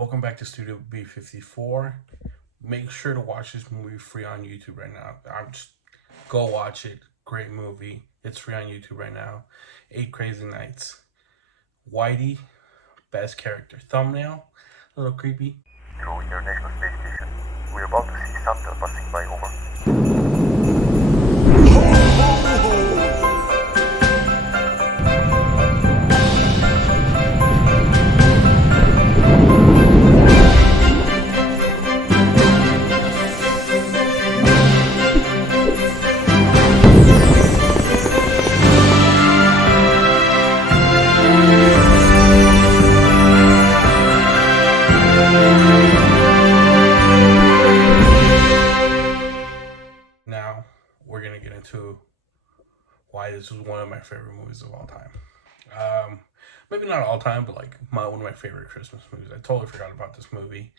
Welcome back to Studio B54. Make sure to watch this movie free on YouTube right now. I'm just go watch it. Great movie. It's free on YouTube right now. 8 Crazy Nights. Whitey, best character. Thumbnail, a little creepy. Through International Space Station, we're about to see Santa passing by. Over. Now we're gonna get into why this was one of my favorite movies of all time. Maybe not all time, but like one of my favorite Christmas movies. I totally forgot about this movie.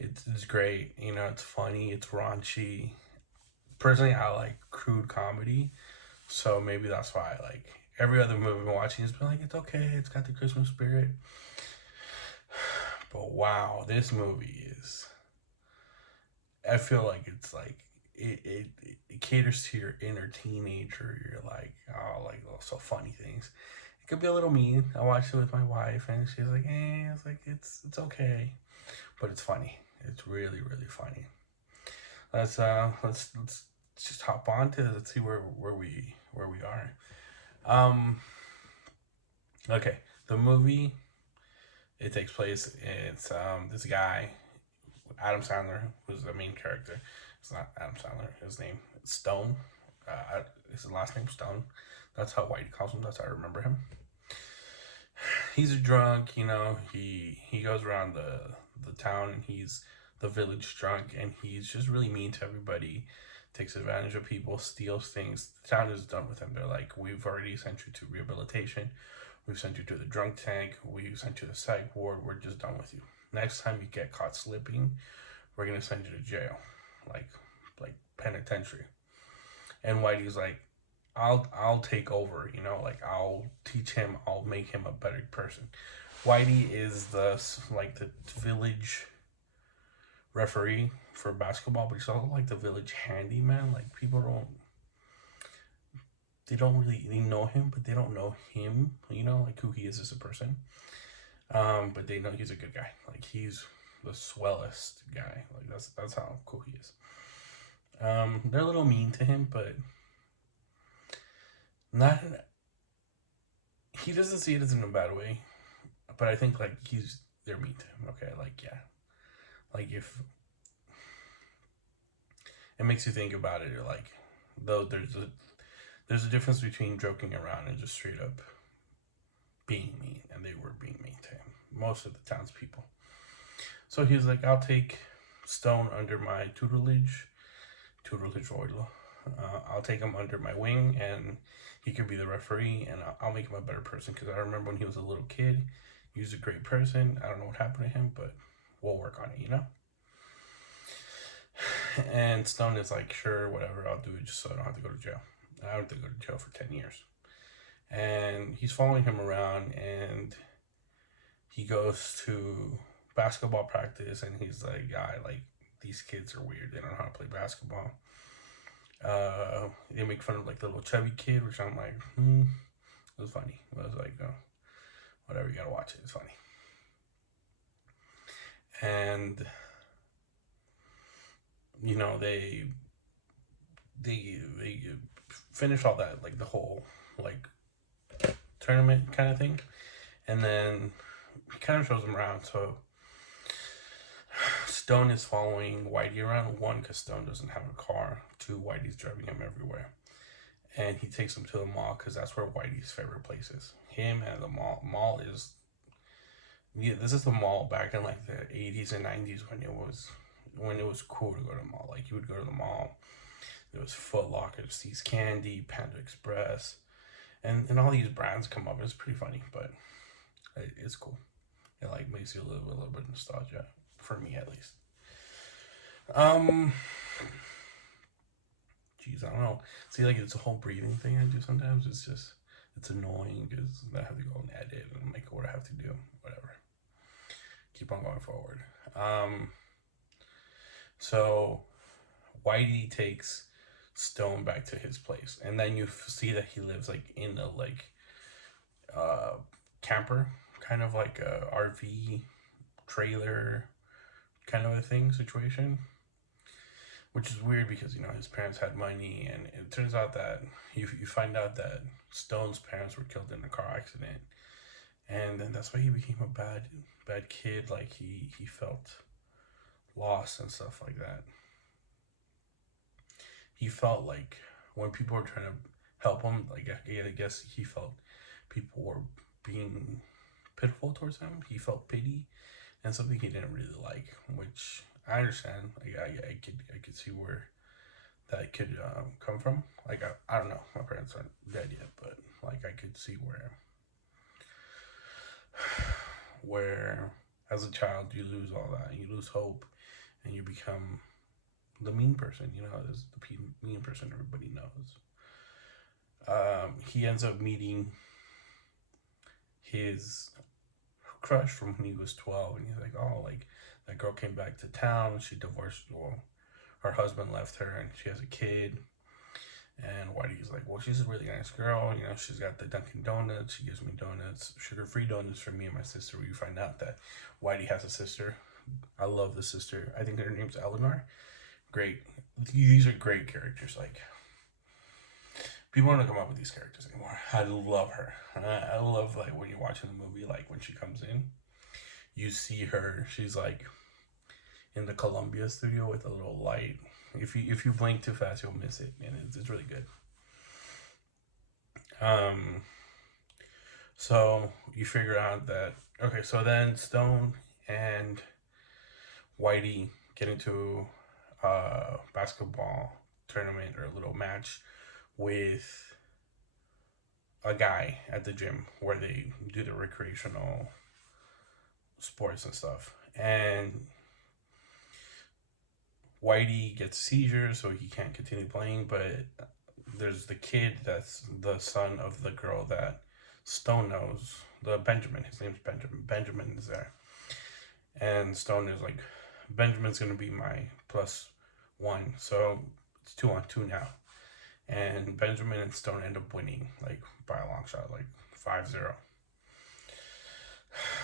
It's great. It's funny. It's raunchy. Personally, I like crude comedy, so maybe that's why I like every other movie I've been watching. It's been like it's okay. It's got the Christmas spirit. But wow, this movie is. I feel like it's like it caters to your inner teenager. You're like, oh, like so funny things. It could be a little mean. I watched it with my wife, and she's like, it's like it's okay, but it's funny. It's really really funny. Let's just hop on to let's see where we are. Okay, the movie it takes place. It's this guy Adam Sandler, who's the main character. It's not Adam Sandler. His name is Stone. His last name Stone. That's how Whitey calls him. That's how I remember him. He's a drunk. He goes around the town and he's the village drunk, and he's just really mean to everybody. Takes advantage of people, steals things. The town is done with him. They're like, we've already sent you to rehabilitation. We've sent you to the drunk tank. We've sent you to the psych ward. We're just done with you. Next time you get caught slipping, we're gonna send you to jail, like penitentiary. And Whitey's like, I'll take over, like I'll teach him, I'll make him a better person. Whitey is the village referee for basketball, but he's also like the village handyman. Like people they know him, but they don't know him, like who he is as a person. But they know he's a good guy. Like he's the swellest guy. Like that's how cool he is. They're a little mean to him, but not. He doesn't see it as in a bad way, but I think like they're mean to him. Okay, like yeah, like if it makes you think about it, you're like, though there's a difference between joking around and just straight up being mean, and they were being mean to him. Most of the townspeople. So he was like, I'll take Stone under my tutelage oil. I'll take him under my wing, and he can be the referee, and I'll make him a better person. Because I remember when he was a little kid, he was a great person. I don't know what happened to him, but we'll work on it, And Stone is like, sure, whatever, I'll do it just so I don't have to go to jail. I don't have to go to jail for 10 years. And he's following him around, and he goes to basketball practice, and he's like, like these kids are weird. They don't know how to play basketball. They make fun of like the little chubby kid, which I'm like, it was funny. I was like, oh, whatever, you gotta watch it. It's funny. And they finish all that, like the whole like tournament kind of thing, and then he kind of shows them around. So Stone is following Whitey around, one, because Stone doesn't have a car, two, Whitey's driving him everywhere, and he takes him to the mall because that's where Whitey's favorite place is. Him and the mall is, this is the mall back in like the 80s and 90s when it was cool to go to the mall. Like you would go to the mall, there was Foot Locker, See's Candy, Panda Express, and all these brands come up. It's pretty funny, but it's cool. It like makes you a little bit nostalgia, for me at least. Jeez, I don't know. See, like it's a whole breathing thing I do sometimes. It's annoying because I have to go and edit and make what I have to do, whatever. keep on going forward. So Whitey takes Stone back to his place, and then you see that he lives like in a uh camper, kind of like a RV trailer kind of a thing situation, which is weird because his parents had money, and it turns out that you find out that Stone's parents were killed in a car accident, and then that's why he became a bad kid. Like he felt lost and stuff like that. He felt like when people were trying to help him, like I guess he felt people were being pitiful towards him. He felt pity, and something he didn't really like, which I understand. Like I could see where that could come from. Like I don't know, my parents aren't dead yet, but like I could see where as a child you lose all that, you lose hope, and you become the mean person. There's the mean person everybody knows. He ends up meeting his crush from when he was 12, and he's like, oh, like that girl came back to town, she divorced, well, her husband left her, and she has a kid. And Whitey's like, well, she's a really nice girl, she's got the Dunkin' Donuts, she gives me donuts, sugar-free donuts for me and my sister. We find out that Whitey has a sister. I love the sister. I think her name's Eleanor. Great. These are great characters. Like, people don't come up with these characters anymore. I love her. I love, like, when you're watching the movie, like when she comes in, you see her. She's like in the Columbia studio with a little light. If you blink too fast, you'll miss it, and it's really good. So you figure out that, okay, so then Stone and Whitey get into a basketball tournament or a little match with a guy at the gym where they do the recreational sports and stuff. And Whitey gets seizures, so he can't continue playing, but there's the kid that's the son of the girl that Stone knows, the Benjamin. His name's Benjamin. Benjamin is there. And Stone is like, Benjamin's going to be my +1. So it's 2-on-2 now. And Benjamin and Stone end up winning, like, by a long shot, like 5-0.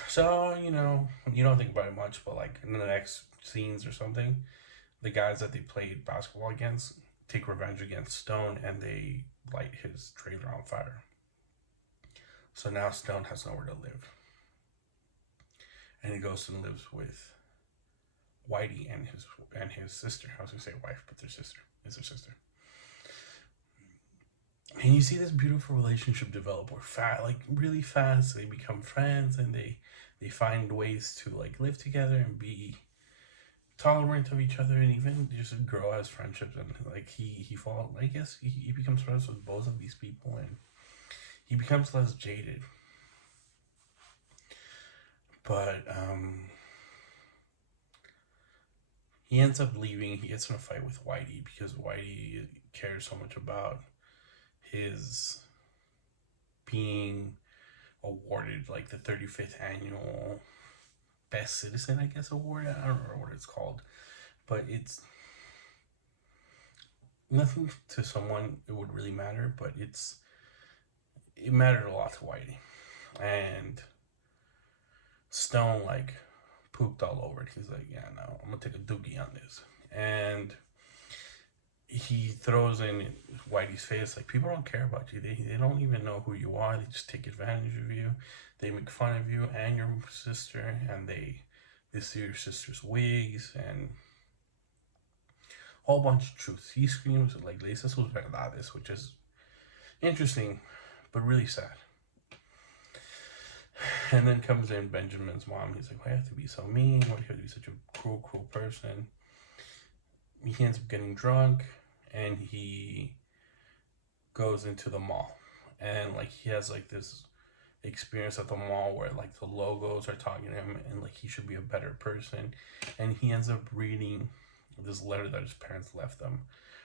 So, you don't think about it much, but like in the next scenes or something, the guys that they played basketball against take revenge against Stone, and they light his trailer on fire. So now Stone has nowhere to live. And he goes and lives with Whitey and his sister. I was gonna say wife, but their sister. It's their sister. And you see this beautiful relationship develop like really fast. They become friends, and they find ways to like live together and be tolerant of each other, and even just grow as friendships. And like he falls, I guess he becomes friends with both of these people, and he becomes less jaded. But he ends up leaving. He gets in a fight with Whitey because Whitey cares so much about his being awarded like the 35th annual Best Citizen, I guess, award. I don't remember what it's called, but it's nothing to someone it would really matter, but it mattered a lot to Whitey. And Stone like pooped all over it. He's like, yeah, no, I'm gonna take a doogie on this. And he throws in Whitey's face, like, people don't care about you. They don't even know who you are. They just take advantage of you. They make fun of you and your sister, and they steal your sister's wigs and a whole bunch of truths. He screams like "Leisa sus verdades," which is interesting, but really sad. And then comes in Benjamin's mom. He's like, why do you have to be so mean? Why do you have to be such a cruel person? He ends up getting drunk, and he goes into the mall. And like he has like this experience at the mall where like the logos are talking to him, and like he should be a better person. And he ends up reading this letter that his parents left them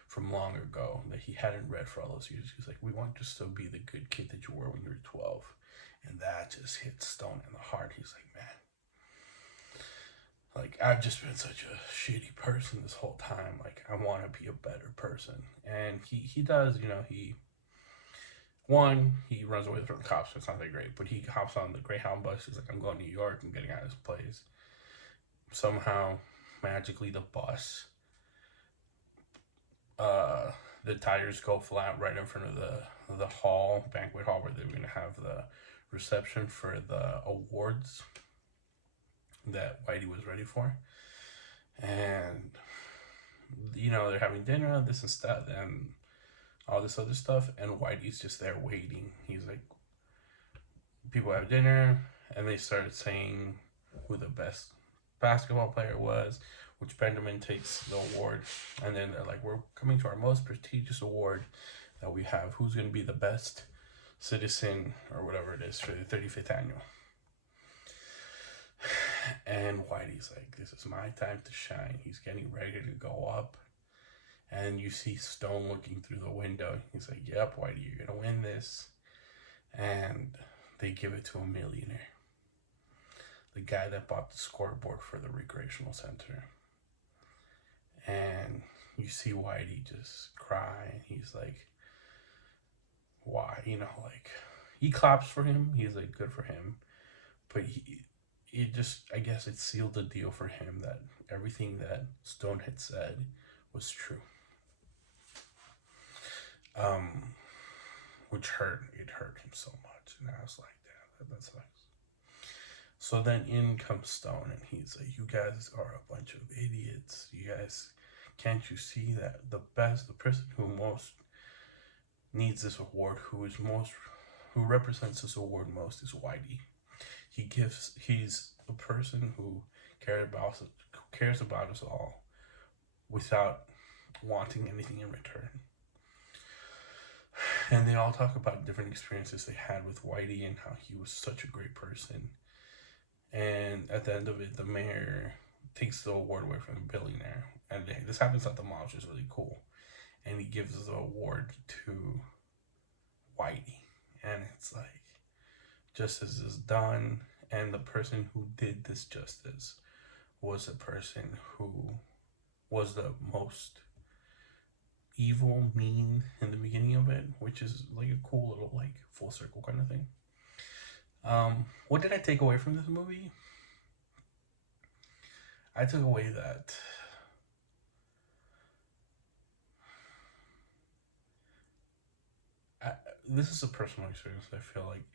from long ago that he hadn't read for all those years. He's like, we want you to still be the good kid that you were when you were 12. And that just hit Stone in the heart. He's like, man, I've just been such a shitty person this whole time. Like, I want to be a better person. And he does, you know, he runs away from the cops, so it's not that great, but he hops on the Greyhound bus. He's like, I'm going to New York, I'm getting out of this place. Somehow, magically, the bus, the tires go flat right in front of the banquet hall, where they're going to have the reception for the awards that Whitey was ready for. And, you know, they're having dinner, this and stuff, and all this other stuff, and Whitey's just there waiting. He's like, people have dinner, and they started saying who the best basketball player was, which Benjamin takes the award, and then they're like, we're coming to our most prestigious award that we have. Who's going to be the best citizen, or whatever it is, for the 35th annual? And Whitey's like, this is my time to shine. He's getting ready to go up. And you see Stone looking through the window. He's like, yep, Whitey, you're going to win this. And they give it to a millionaire. The guy that bought the scoreboard for the recreational center. And you see Whitey just cry. He's like, why? You know, like, he claps for him. He's like, good for him. But I guess it sealed the deal for him that everything that Stone had said was true. Which hurt him so much. And I was like, damn, that sucks. So then in comes Stone, and he's like, you guys are a bunch of idiots. You guys, can't you see that the person who most needs this award, who represents this award most, is Whitey. He's a person who cares about us all without wanting anything in return. And they all talk about different experiences they had with Whitey and how he was such a great person. And at the end of it, the mayor takes the award away from the billionaire. And this happens at the mall, which is really cool. And he gives the award to Whitey. And it's like, justice is done. And the person who did this justice was the person who was the most evil, mean in the beginning of it, which is like a cool little like full circle kind of thing. What did I take away from this movie? I took away that this is a personal experience. I feel like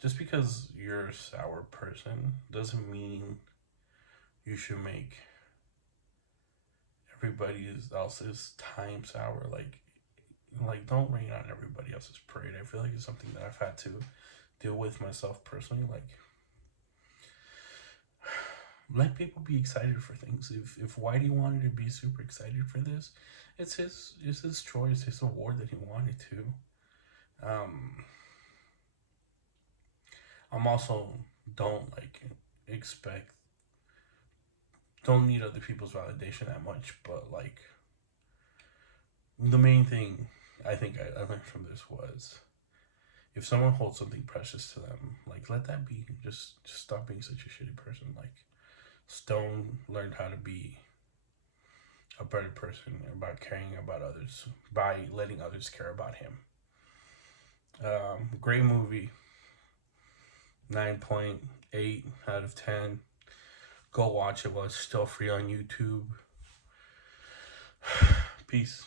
just because you're a sour person doesn't mean you should make everybody else's time sour. Like don't rain on everybody else's parade. I feel like it's something that I've had to deal with myself personally. Like, let people be excited for things. If Whitey wanted to be super excited for this, it's his choice, his award that he wanted to. I'm also don't need other people's validation that much, but like the main thing I think I learned from this was, if someone holds something precious to them, like, let that be. Just stop being such a shitty person. Like, Stone learned how to be a better person about caring about others by letting others care about him. Great movie. 9.8 out of 10. Go watch it while it's still free on YouTube. Peace.